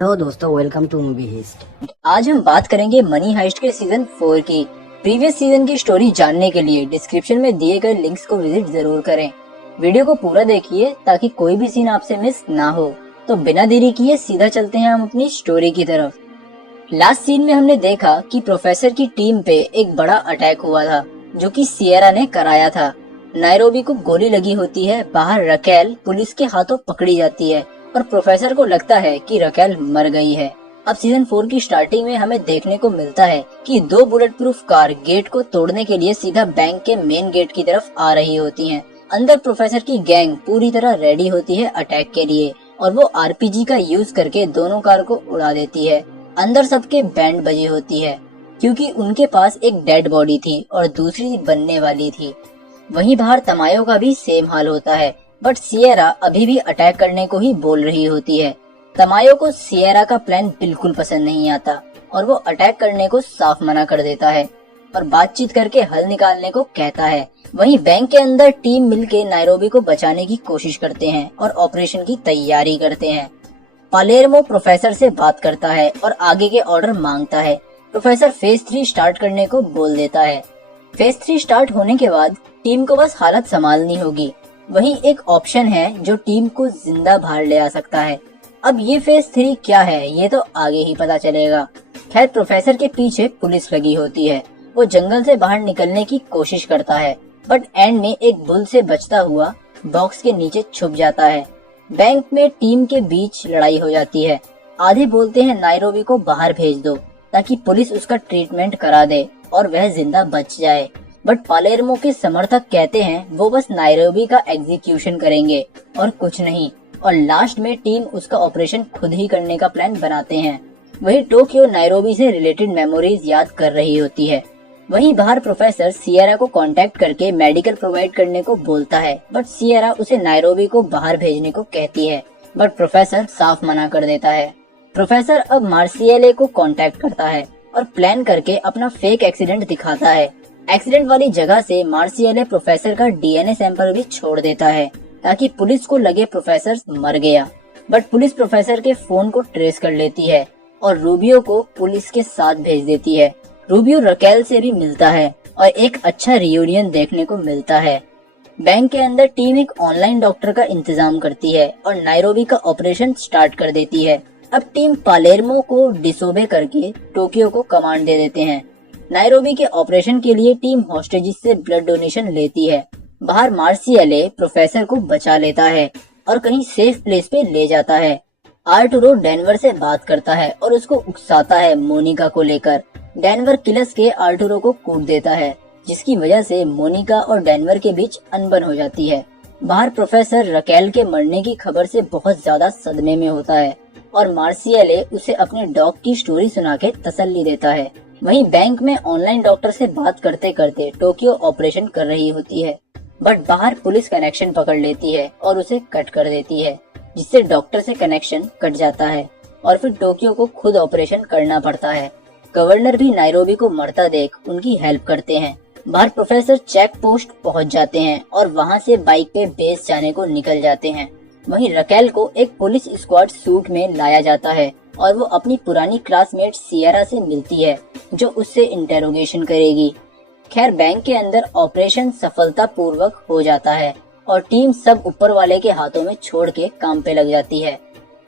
तो दोस्तों welcome two movie hist. आज हम बात करेंगे मनी हाइस्ट के सीजन 4 की। प्रीवियस सीजन की स्टोरी जानने के लिए डिस्क्रिप्शन में दिए गए लिंक्स को विजिट जरूर करें। वीडियो को पूरा देखिए ताकि कोई भी सीन आपसे मिस ना हो। तो बिना देरी किए सीधा चलते हैं हम अपनी स्टोरी की तरफ। लास्ट सीन में हमने देखा कि प्रोफेसर की टीम पे एक बड़ा अटैक हुआ था जो कि सियरा ने कराया था। नायरोबी को गोली लगी होती है। बाहर रकेल पुलिस के हाथों पकड़ी जाती है और प्रोफेसर को लगता है कि रकेल मर गई है। अब सीजन 4 की स्टार्टिंग में हमें देखने को मिलता है कि दो बुलेट प्रूफ कार गेट को तोड़ने के लिए सीधा बैंक के मेन गेट की तरफ आ रही होती हैं। अंदर प्रोफेसर की गैंग पूरी तरह रेडी होती है अटैक के लिए और वो आरपीजी का यूज करके दोनों कार को उड़ा देती है। अंदर सबके बैंड बजी होती है क्योंकि उनके पास एक डेड बॉडी थी और दूसरी बनने वाली थी। वहीं बाहर तमायो का भी सेम हाल होता है, बट सियरा अभी भी अटैक करने को ही बोल रही होती है। तमायो को सियरा का प्लान बिल्कुल पसंद नहीं आता और वो अटैक करने को साफ मना कर देता है और बातचीत करके हल निकालने को कहता है। वहीं बैंक के अंदर टीम मिलके नायरोबी को बचाने की कोशिश करते हैं और ऑपरेशन की तैयारी करते हैं। पालेर्मो प्रोफेसर से बात करता है और आगे के ऑर्डर मांगता है। प्रोफेसर फेज 3 स्टार्ट करने को बोल देता है। फेज 3 स्टार्ट होने के बाद टीम को बस हालत संभालनी होगी। वहीं एक ऑप्शन है जो टीम को जिंदा बाहर ले आ सकता है। अब ये फेज 3 क्या है ये तो आगे ही पता चलेगा। खैर प्रोफेसर के पीछे पुलिस लगी होती है। वो जंगल से बाहर निकलने की कोशिश करता है बट एंड में एक बुल से बचता हुआ बॉक्स के नीचे छुप जाता है। बैंक में टीम के बीच लड़ाई हो जाती है। आधे बोलते हैं नायरोबी को बाहर भेज दो ताकि पुलिस उसका ट्रीटमेंट करा दे और वह जिंदा बच जाए, बट पालेर्मो के समर्थक कहते हैं वो बस नायरोबी का एग्जीक्यूशन करेंगे और कुछ नहीं। और लास्ट में टीम उसका ऑपरेशन खुद ही करने का प्लान बनाते हैं। वही टोक्यो नायरोबी से रिलेटेड मेमोरीज याद कर रही होती है। वहीं बाहर प्रोफेसर सियरा को कांटेक्ट करके मेडिकल प्रोवाइड करने को बोलता है, बट सियरा उसे नायरोबी को बाहर भेजने को कहती है, बट प्रोफेसर साफ मना कर देता है। प्रोफेसर अब मार्सियले को कांटेक्ट करता है और प्लान करके अपना फेक एक्सीडेंट दिखाता है। एक्सीडेंट वाली जगह से मार्सियले प्रोफेसर का डीएनए सैंपल भी छोड़ देता है ताकि पुलिस को लगे प्रोफेसर मर गया, बट पुलिस प्रोफेसर के फोन को ट्रेस कर लेती है और रूबियो को पुलिस के साथ भेज देती है। रूबियो रकेल से भी मिलता है और एक अच्छा रियूनियन देखने को मिलता है। बैंक के अंदर टीम एक ऑनलाइन डॉक्टर का इंतजाम करती है और नायरोबी का ऑपरेशन स्टार्ट कर देती है। अब टीम पालेर्मो को डिसोबे करके टोक्यो को कमांड दे देते हैं। नायरोबी के ऑपरेशन के लिए टीम हॉस्टेजेस से ब्लड डोनेशन लेती है। बाहर मार्सियले प्रोफेसर को बचा लेता है और कहीं सेफ प्लेस पे ले जाता है। आर्टुरो डेनवर से बात करता है और उसको उकसाता है मोनिका को लेकर। डेनवर किलस के आर्टुरो को कूट देता है जिसकी वजह से मोनिका और डेनवर के बीच अनबन हो जाती है। बाहर प्रोफेसर रकेल के मरने की खबर से बहुत ज्यादा सदमे में होता है और मार्सियले उसे अपने डॉग की स्टोरी सुना के तसल्ली देता है। वहीं बैंक में ऑनलाइन डॉक्टर से बात करते करते टोक्यो ऑपरेशन कर रही होती है, बट बाहर पुलिस कनेक्शन पकड़ लेती है और उसे कट कर देती है जिससे डॉक्टर से कनेक्शन कट जाता है और फिर टोक्यो को खुद ऑपरेशन करना पड़ता है। गवर्नर भी नायरोबी को मरता देख उनकी हेल्प करते हैं। बाहर प्रोफेसर चेक पोस्ट पहुंच जाते हैं और वहां से बाइक पे बेस जाने को निकल जाते हैं। वहीं रकेल को एक पुलिस स्क्वाड सूट में लाया जाता है और वो अपनी पुरानी क्लासमेट सियरा से मिलती है जो उससे इंटेरोगेशन करेगी। खैर बैंक के अंदर ऑपरेशन सफलतापूर्वक हो जाता है और टीम सब ऊपर वाले के हाथों में छोड़ के काम पे लग जाती है।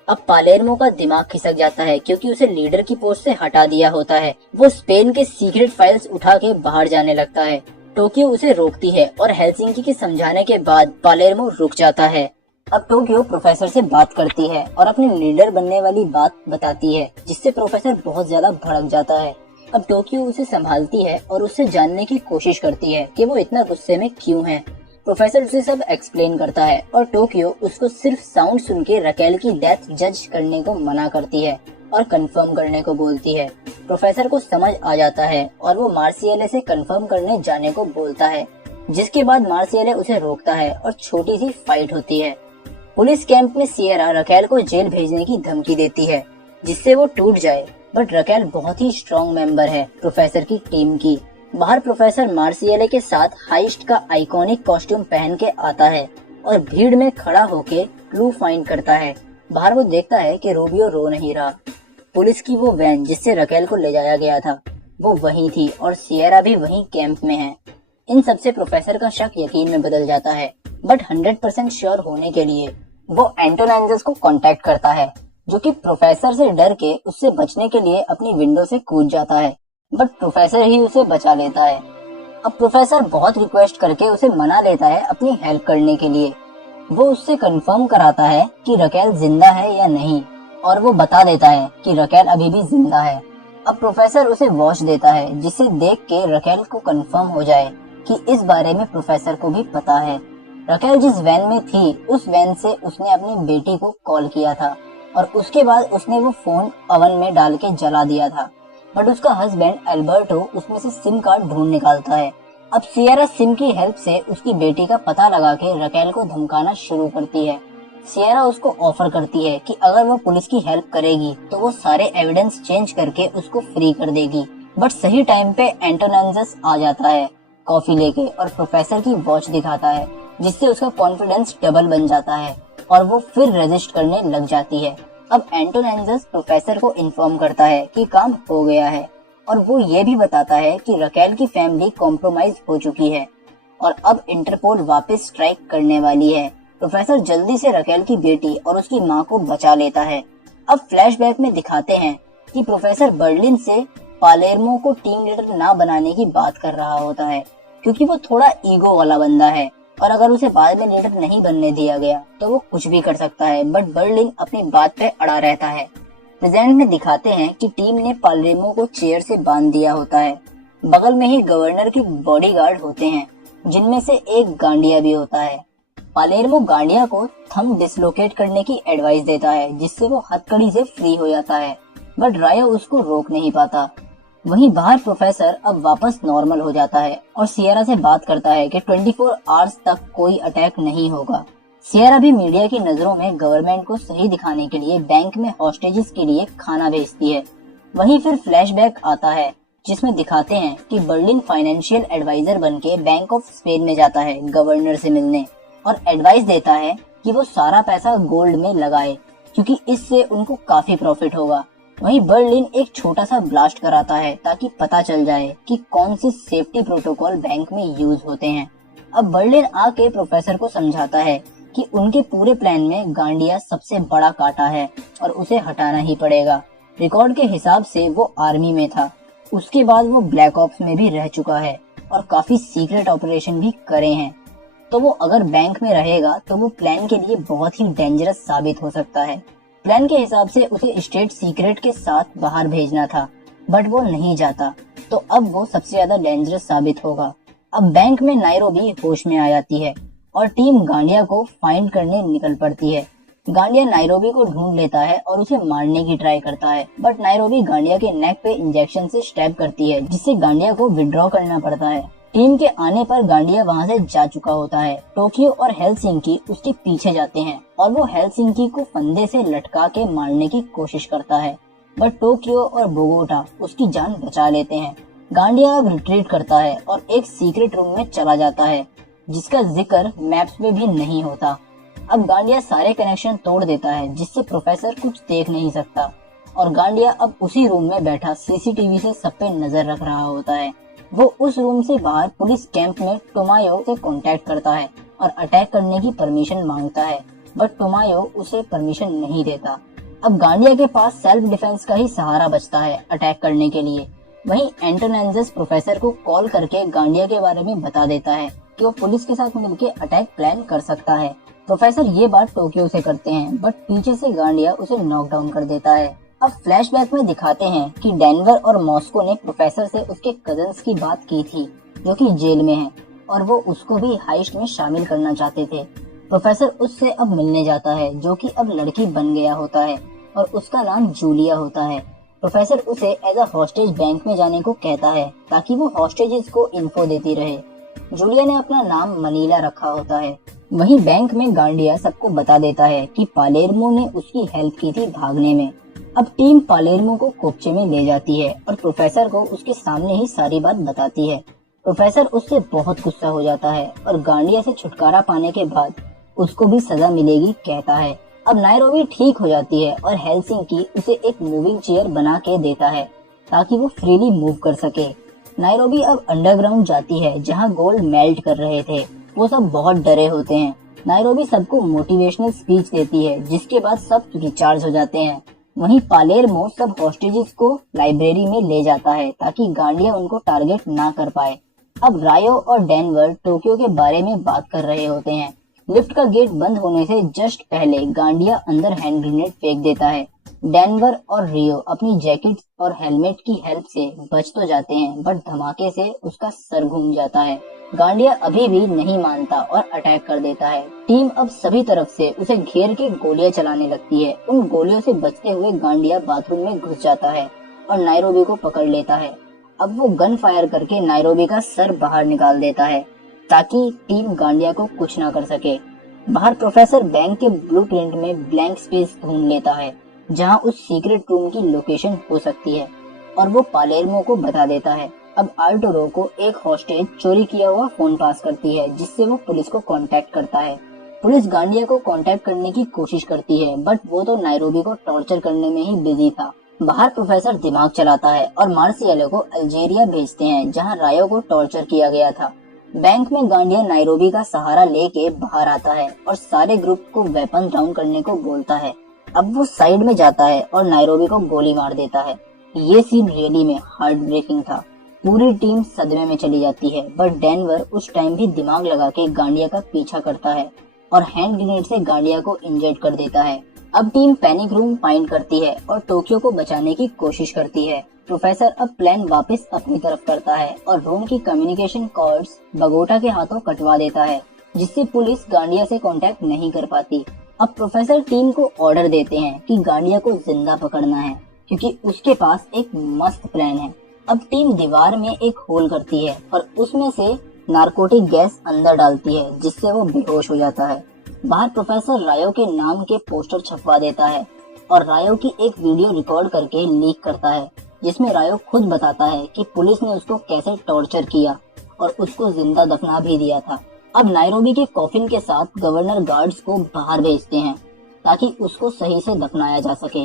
अब पालेर्मो का दिमाग खिसक जाता है क्योंकि उसे लीडर की पोस्ट से हटा दिया होता है। वो स्पेन के सीक्रेट फाइल्स उठा के बाहर जाने लगता है। टोक्यो उसे रोकती है और हेलसिंकी के समझाने के बाद पालेर्मो रुक जाता है। अब टोक्यो प्रोफेसर से बात करती है और अपने लीडर बनने वाली बात बताती है जिससे प्रोफेसर बहुत ज्यादा भड़क जाता है। अब टोक्यो उसे संभालती है और उससे जानने की कोशिश करती है कि वो इतना गुस्से में क्यों है। प्रोफेसर उसे सब एक्सप्लेन करता है और टोक्यो उसको सिर्फ साउंड सुन के रकेल की डेथ जज करने को मना करती है और कंफर्म करने को बोलती है। प्रोफेसर को समझ आ जाता है और वो मार्सियले से कंफर्म करने जाने को बोलता है, जिसके बाद मार्सियले उसे रोकता है और छोटी सी फाइट होती है। पुलिस कैंप में सियरा रकेल को जेल भेजने की धमकी देती है जिससे वो टूट जाए, बट रकेल बहुत ही स्ट्रॉन्ग मेंबर है प्रोफेसर की टीम की। बाहर प्रोफेसर मार्सियले के साथ हाइस्ट का आइकॉनिक कॉस्ट्यूम पहन के आता है और भीड़ में खड़ा होके क्लू फाइंड करता है। बाहर वो देखता है कि रूबियो रो नहीं रहा। पुलिस की वो वैन जिससे रकेल को ले जाया गया था वो वहीं थी और सियरा भी वहीं कैंप में है। इन सब से प्रोफेसर का शक यकीन में बदल जाता है, बट 100% श्योर होने के लिए वो एंटोनेंजस को कांटेक्ट करता है, जो कि प्रोफेसर से डर के उससे बचने के लिए अपनी विंडो से कूद जाता है, बट प्रोफेसर ही उसे बचा लेता है। अब प्रोफेसर बहुत रिक्वेस्ट करके उसे मना लेता है अपनी हेल्प करने के लिए। वो उससे कंफर्म कराता है कि रकेल जिंदा है या नहीं, और वो बता देता है कि रकेल अभी भी जिंदा है। अब प्रोफेसर उसे वॉच देता है, जिसे देख के रकेल को कंफर्म हो जाए कि इस बारे में प्रोफेसर को भी पता है। रकेल जिस वैन में थी उस वैन से उसने अपनी बेटी को कॉल किया था और उसके बाद उसने वो फोन ओवन में डाल के जला दिया था, बट उसका हस्बैंड एल्बर्टो उसमें से सिम कार्ड ढूंढ निकालता है। अब सियरा सिम की हेल्प से उसकी बेटी का पता लगा के रकेल को धमकाना शुरू करती है। सियरा उसको ऑफर करती है कि अगर वो पुलिस की हेल्प करेगी तो वो सारे एविडेंस चेंज करके उसको फ्री कर देगी। बट सही टाइम पे एंटोनेंजस आ जाता है कॉफी लेके और प्रोफेसर की वॉच दिखाता है, जिससे उसका कॉन्फिडेंस डबल बन जाता है और वो फिर रेजिस्ट करने लग जाती है। अब एंटोनेंजस प्रोफेसर को इन्फॉर्म करता है कि काम हो गया है और वो ये भी बताता है कि रकेल की फैमिली कॉम्प्रोमाइज हो चुकी है और अब इंटरपोल वापस स्ट्राइक करने वाली है। प्रोफेसर जल्दी से रकेल की बेटी और उसकी माँ को बचा लेता है। अब फ्लैशबैक में दिखाते हैं कि प्रोफेसर बर्लिन से पालेर्मो को टीम लीडर ना बनाने की बात कर रहा होता है, क्योंकि वो थोड़ा ईगो वाला बंदा है और अगर उसे बाद में लीडर नहीं बनने दिया गया तो वो कुछ भी कर सकता है। बट बर्लिन अपनी बात पे अड़ा रहता है। प्रेजेंट में दिखाते हैं कि टीम ने पालेर्मो को चेयर से बांध दिया होता है। बगल में ही गवर्नर की बॉडीगार्ड होते हैं, जिनमें से एक गांडिया भी होता है। पालेर्मो गांडिया को थंब डिसलोकेट करने की एडवाइस देता है, जिससे वो हथकड़ी से फ्री हो जाता है, बट रायो उसको रोक नहीं पाता। वहीं बाहर प्रोफेसर अब वापस नॉर्मल हो जाता है और सियरा से बात करता है कि 24 आवर्स तक कोई अटैक नहीं होगा। सियरा भी मीडिया की नजरों में गवर्नमेंट को सही दिखाने के लिए बैंक में हॉस्टेजेस के लिए खाना भेजती है। वहीं फिर फ्लैशबैक आता है, जिसमें दिखाते हैं कि बर्लिन फाइनेंशियल एडवाइजर बनके बैंक ऑफ स्पेन में जाता है गवर्नर से मिलने और एडवाइस देता है कि वो सारा पैसा गोल्ड में लगाए, क्योंकि इससे उनको काफी प्रॉफिट होगा। वहीं बर्लिन एक छोटा सा ब्लास्ट कराता है ताकि पता चल जाए कि कौन से सेफ्टी प्रोटोकॉल बैंक में यूज होते हैं। अब बर्लिन आके प्रोफेसर को समझाता है कि उनके पूरे प्लान में गांडिया सबसे बड़ा कांटा है और उसे हटाना ही पड़ेगा। रिकॉर्ड के हिसाब से वो आर्मी में था, उसके बाद वो ब्लैक ऑप्स में भी रह चुका है और काफी सीक्रेट ऑपरेशन भी करे हैं। तो वो अगर बैंक में रहेगा तो वो प्लान के लिए बहुत ही डेंजरस साबित हो सकता है। प्लान के हिसाब से उसे स्टेट सीक्रेट के साथ बाहर भेजना था, बट वो नहीं जाता, तो अब वो सबसे ज्यादा डेंजरस साबित होगा। अब बैंक में नायरोबी होश में आ जाती है और टीम गांडिया को फाइंड करने निकल पड़ती है। गांडिया नायरोबी को ढूंढ लेता है और उसे मारने की ट्राई करता है, बट नायरोबी गांडिया के नेक पे इंजेक्शन से स्टैब करती है, जिससे गांडिया को विड्रॉ करना पड़ता है। टीम के आने पर गांडिया वहां से जा चुका होता है। टोक्यो और हेलसिंकी उसके पीछे जाते हैं और वो हेलसिंकी को फंदे से लटका के मारने की कोशिश करता है, बट टोक्यो और बोगोटा उसकी जान बचा लेते हैं। गांडिया अब रिट्रीट करता है और एक सीक्रेट रूम में चला जाता है, जिसका जिक्र मैप्स में भी नहीं होता। अब गांडिया सारे कनेक्शन तोड़ देता है, जिससे प्रोफेसर कुछ देख नहीं सकता और गांडिया अब उसी रूम में बैठा सीसीटीवी से सब पे नजर रख रहा होता है। वो उस रूम से बाहर पुलिस कैंप में टोमायो से कांटेक्ट करता है और अटैक करने की परमिशन मांगता है, बट टोमायो उसे परमिशन नहीं देता। अब गांडिया के पास सेल्फ डिफेंस का ही सहारा बचता है अटैक करने के लिए। वहीं एंटोनेंजस प्रोफेसर को कॉल करके गांडिया के बारे में बता देता है कि वो पुलिस के साथ मिलकर अटैक प्लान कर सकता है। प्रोफेसर ये बात टोक्यो से करते हैं, बट पीछे से गांडिया उसे नॉकडाउन कर देता है। अब फ्लैशबैक में दिखाते हैं कि डेनवर और मॉस्को ने प्रोफेसर से उसके कजन्स की बात की थी, जो कि जेल में हैं, और वो उसको भी हाइस्ट में शामिल करना चाहते थे। प्रोफेसर उससे अब मिलने जाता है, जो कि अब लड़की बन गया होता है और उसका नाम जूलिया होता है। प्रोफेसर उसे एज अ हॉस्टेज बैंक में जाने को कहता है ताकि वो हॉस्टेजेस को इन्फो देती रहे। जूलिया ने अपना नाम मनीला रखा होता है। वहीं बैंक में गांडिया सबको बता देता है कि पालेर्मो ने उसकी हेल्प की थी भागने में। अब टीम पालेर्मो को कोपचे में ले जाती है और प्रोफेसर को उसके सामने ही सारी बात बताती है। प्रोफेसर उससे बहुत गुस्सा हो जाता है और गांडिया से छुटकारा पाने के बाद उसको भी सजा मिलेगी कहता है। अब नायरोबी ठीक हो जाती है और हेलसिंकी उसे एक मूविंग चेयर बना के देता है ताकि वो फ्रीली मूव कर सके। नायरोबी अब अंडरग्राउंड जाती है जहाँ गोल्ड मेल्ट कर रहे थे। वो सब बहुत डरे होते हैं। नायरोबी सबको मोटिवेशनल स्पीच देती है जिसके बाद सब रिचार्ज हो जाते हैं। वहीं पालेर्मो सब हॉस्टेजेस को लाइब्रेरी में ले जाता है ताकि गांडिया उनको टारगेट ना कर पाए। अब रायो और डेनवर टोक्यो के बारे में बात कर रहे होते हैं। लिफ्ट का गेट बंद होने से जस्ट पहले गांडिया अंदर हैंड ग्रेनेड फेंक देता है। डेनवर और रियो अपनी जैकेट और हेलमेट की हेल्प से बच तो जाते हैं बट धमाके से उसका सर घूम जाता है। गांडिया अभी भी नहीं मानता और अटैक कर देता है। टीम अब सभी तरफ से उसे घेर के गोलियां चलाने लगती है। उन गोलियों से बचते हुए गांडिया बाथरूम में घुस जाता है और नायरोबी को पकड़ लेता है। अब वो गन फायर करके नायरोबी का सर बाहर निकाल देता है ताकि टीम गांडिया को कुछ ना कर सके। बाहर प्रोफेसर बैंक के ब्लूप्रिंट में ब्लैंक स्पेस ढूंढ लेता है जहां उस सीक्रेट रूम की लोकेशन हो सकती है और वो पालेर्मो को बता देता है। अब आर्टुरो को एक हॉस्टेज चोरी किया हुआ फोन पास करती है जिससे वो पुलिस को कांटेक्ट करता है। पुलिस गांडिया को कांटेक्ट करने की कोशिश करती है बट वो तो नायरोबी को टॉर्चर करने में ही बिजी था। बाहर प्रोफेसर दिमाग चलाता है और मार्सियलो को अल्जेरिया भेजते हैं जहां रायो को टॉर्चर किया गया था। बैंक में गांडिया नायरोबी का सहारा लेके बाहर आता है और सारे ग्रुप को वेपन डाउन करने को बोलता है। अब वो साइड में जाता है और नायरोबी को गोली मार देता है। ये सीन रियली में हार्ट ब्रेकिंग था। पूरी टीम सदमे में चली जाती है बट डेनवर उस टाइम भी दिमाग लगा के गांडिया का पीछा करता है और हैंड ग्रेनेड से गांडिया को इंजर्ड कर देता है। अब टीम पैनिक रूम फाइंड करती है और टोक्यो को बचाने की कोशिश करती है। प्रोफेसर अब प्लान वापस अपनी तरफ करता है और रूम की कम्युनिकेशन कॉर्ड्स बगोटा के हाथों कटवा देता है जिससे पुलिस गांडिया से कांटेक्ट नहीं कर पाती। अब प्रोफेसर टीम को ऑर्डर देते हैं कि गांडिया को जिंदा पकड़ना है क्योंकि उसके पास एक मस्त प्लान है। अब टीम दीवार में एक होल करती है और उसमें से नारकोटिक गैस अंदर डालती है जिससे वो बेहोश हो जाता है। बाहर प्रोफेसर रायो के नाम के पोस्टर छपवा देता है और रायो की एक वीडियो रिकॉर्ड करके लीक करता है जिसमें रायो खुद बताता है कि पुलिस ने उसको कैसे टॉर्चर किया और उसको जिंदा दफना भी दिया था। अब नायरोबी के कॉफिन के साथ गवर्नर गार्ड्स को बाहर भेजते हैं ताकि उसको सही से दफनाया जा सके।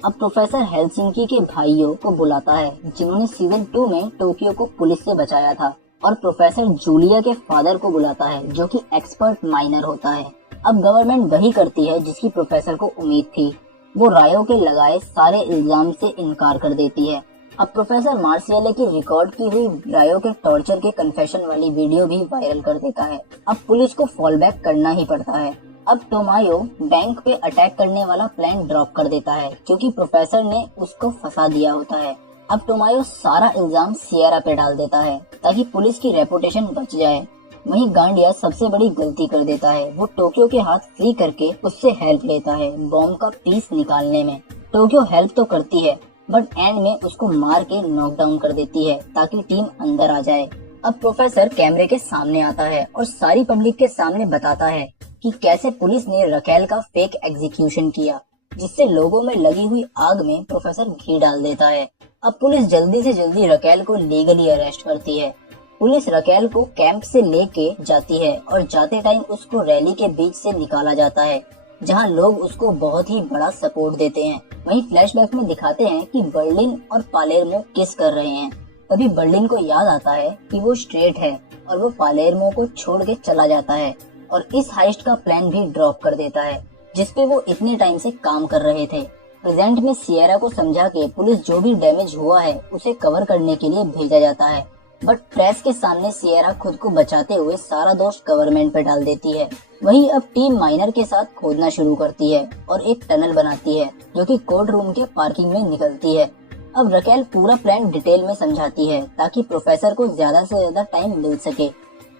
अब प्रोफेसर हेलसिंकी के भाइयों को बुलाता है जिन्होंने सीजन 2 में टोक्यो को पुलिस से बचाया था और प्रोफेसर जूलिया के फादर को बुलाता है जो कि एक्सपर्ट माइनर होता है। अब गवर्नमेंट वही करती है जिसकी प्रोफेसर को उम्मीद थी। वो रायो के लगाए सारे इल्जाम से इनकार कर देती है। अब प्रोफेसर मार्सियले की रिकॉर्ड की हुई रायो के टॉर्चर के कन्फेशन वाली वीडियो भी वायरल कर देता है। अब पुलिस को फॉल बैक करना ही पड़ता है। अब टोमायो बैंक पे अटैक करने वाला प्लान ड्रॉप कर देता है क्योंकि प्रोफेसर ने उसको फंसा दिया होता है। अब टोमायो सारा इल्जाम सियरा पे डाल देता है ताकि पुलिस की रेपुटेशन बच जाए। वहीं गांडिया सबसे बड़ी गलती कर देता है। वो टोक्यो के हाथ फ्री करके उससे हेल्प लेता है बॉम्ब का पीस निकालने में। टोक्यो हेल्प तो करती है बट एंड में उसको मार के नॉकडाउन कर देती है ताकि टीम अंदर आ जाए। अब प्रोफेसर कैमरे के सामने आता है और सारी पब्लिक के सामने बताता है कि कैसे पुलिस ने रकेल का फेक एग्जीक्यूशन किया जिससे लोगों में लगी हुई आग में प्रोफेसर घी डाल देता है। अब पुलिस जल्दी से जल्दी रकेल को लीगली अरेस्ट करती है। पुलिस रकेल को कैंप से लेके जाती है और जाते टाइम उसको रैली के बीच से निकाला जाता है जहां लोग उसको बहुत ही बड़ा सपोर्ट देते हैं। वहीं फ्लैशबैक में दिखाते हैं कि बर्लिन और पालेर्मो किस कर रहे हैं। तभी बर्लिन को याद आता है कि वो स्ट्रेट है और वो पालेर्मो को छोड़ के चला जाता है और इस हाइस्ट का प्लान भी ड्रॉप कर देता है जिसपे वो इतने टाइम से काम कर रहे थे। प्रेजेंट में सियरा को समझा के पुलिस जो भी डैमेज हुआ है उसे कवर करने के लिए भेजा जाता है बट प्रेस के सामने सियरा खुद को बचाते हुए सारा दोष गवर्नमेंट पे डाल देती है। वहीं अब टीम माइनर के साथ खोदना शुरू करती है और एक टनल बनाती है जो कि कोर्ट रूम के पार्किंग में निकलती है। अब रकेल पूरा प्लान डिटेल में समझाती है ताकि प्रोफेसर को ज्यादा से ज्यादा टाइम मिल सके।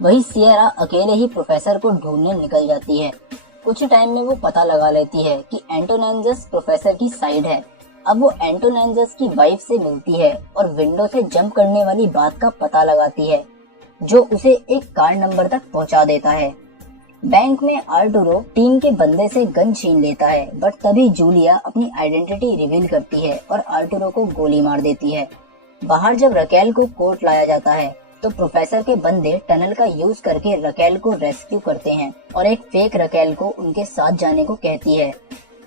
वही सियरा अकेले ही प्रोफेसर को ढूंढने निकल जाती है। कुछ टाइम में वो पता लगा लेती है कि एंटोनेंजस प्रोफेसर की साइड है। अब वो एंटोनेंजस की वाइफ से मिलती है और विंडो से जंप करने वाली बात का पता लगाती है जो उसे एक कार नंबर तक पहुंचा देता है। बैंक में आर्टुरो टीम के बंदे से गन छीन लेता है बट तभी जूलिया अपनी आइडेंटिटी रिवील करती है और आर्टुरो को गोली मार देती है। बाहर जब रकेल को कोर्ट लाया जाता है तो प्रोफेसर के बंदे टनल का यूज करके रकेल को रेस्क्यू करते हैं और एक फेक रकेल को उनके साथ जाने को कहती है।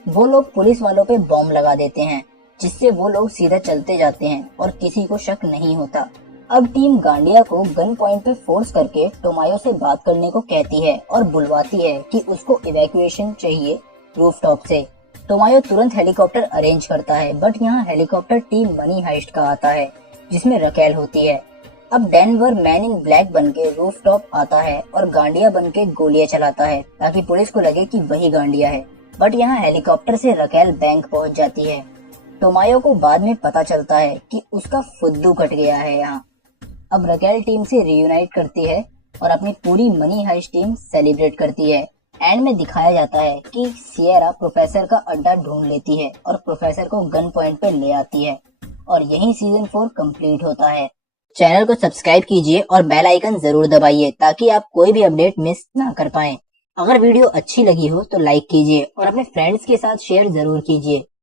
वो लोग पुलिस वालों पे बॉम्ब लगा देते हैं, जिससे वो लोग सीधा चलते जाते हैं और किसी को शक नहीं होता। अब टीम गांडिया को गन पॉइंट पे फोर्स करके टोमायो से बात करने को कहती है और बुलवाती है कि उसको इवैक्यूएशन चाहिए रूफटॉप से। टोमायो तुरंत हेलीकॉप्टर अरेंज करता है, बट यहाँ हेलीकॉप्टर टीम मनी हाइस्ट का आता है जिसमें रकेल होती है। अब डेनवर मैन इन ब्लैक बनके रूफटॉप आता है और गांडिया बनके गोलियां चलाता है ताकि पुलिस को लगे कि वही गांडिया है, बट यहाँ हेलीकॉप्टर से रकेल बैंक पहुंच जाती है। टोमायो को बाद में पता चलता है कि उसका फुद्दू कट गया है यहाँ। अब रकेल टीम से रियूनाइट करती है और अपनी पूरी मनी हाइस्ट टीम सेलिब्रेट करती है। एंड में दिखाया जाता है कि सियरा प्रोफेसर का अड्डा ढूंढ लेती है और प्रोफेसर को गन पॉइंट पे ले आती है और यही सीजन 4 कंप्लीट होता है। चैनल को सब्सक्राइब कीजिए और बेल आइकन जरूर दबाइए ताकि आप कोई भी अपडेट मिस ना कर पाएं। अगर वीडियो अच्छी लगी हो तो लाइक कीजिए और अपने फ्रेंड्स के साथ शेयर जरूर कीजिए।